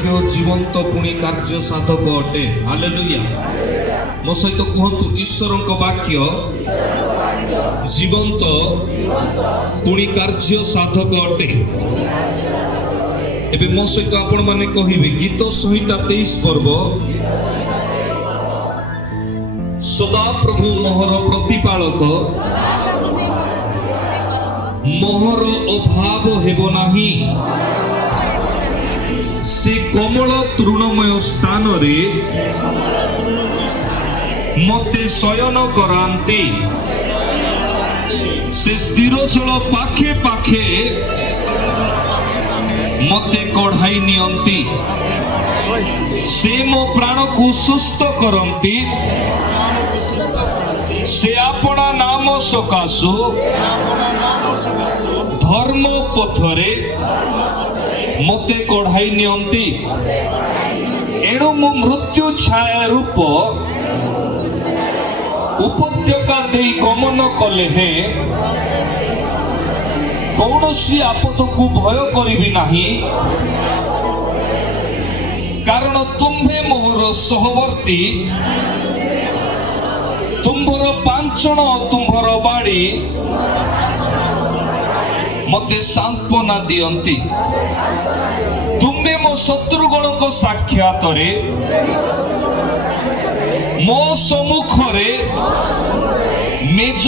ବାକ୍ୟ ଜୀବନ୍ତ ପୁଣି କାର୍ଯ୍ୟ ସାଧକ ଅଟେ। ହାଲେଲୁୟା। ମୋ ସହିତ କୁହନ୍ତୁ, ଈଶ୍ୱରଙ୍କ ବାକ୍ୟ ଜୀବନ୍ତ ପୁଣି କାର୍ଯ୍ୟ ସାଧକ ଅଟେ। ଏବେ ମୋ ସହିତ ଆପଣ ମାନେ କହିବେ, ଗୀତ ସଂହିତା 23 ପର୍ବ ସଦା ପ୍ରଭୁ ମୋହର ପ୍ରତିପାଳକ, ମୋହର ଅଭାବ ହେବ ନାହିଁ। ସେ କମଳ ତୃଣମୟ ସ୍ଥାନରେ ମତେ ଶୟନ କରାନ୍ତି। ସେ ସ୍ଥିର ଜଳ ପାଖେ ପାଖେ ମତେ କଢାଇ ନିଅନ୍ତି। ସେ ମୋ ପ୍ରାଣକୁ ସୁସ୍ଥ କରନ୍ତି। ସେ ଆପଣା ନାମ ସକାଶୁ ଧର୍ମ ପଥରେ ମତେ କଢାଇ ନିଅନ୍ତି। ଏଣୁ ମୁଁ ମୃତ୍ୟୁ ଛାୟା ରୂପ ଉପତ୍ୟକା ଦେଇ ଗମନ କଲେ ହେଁ କୌଣସି ଆପଦକୁ ଭୟ କରିବି ନାହିଁ। କାରଣ ତୁମ୍ଭେ ମୋହର ସହବର୍ତ୍ତୀ, ତୁମ୍ଭର ପାଞ୍ଚଣ ତୁମ୍ଭର ବାଡ଼ି ମତେ ସାନ୍ତ୍ୱନା ଦିଅନ୍ତି। ତୁମ୍ଭେ ମୋ ଶତ୍ରୁଗଣଙ୍କ ସାକ୍ଷାତରେ ମୋ ସମ୍ମୁଖରେ ମେଜ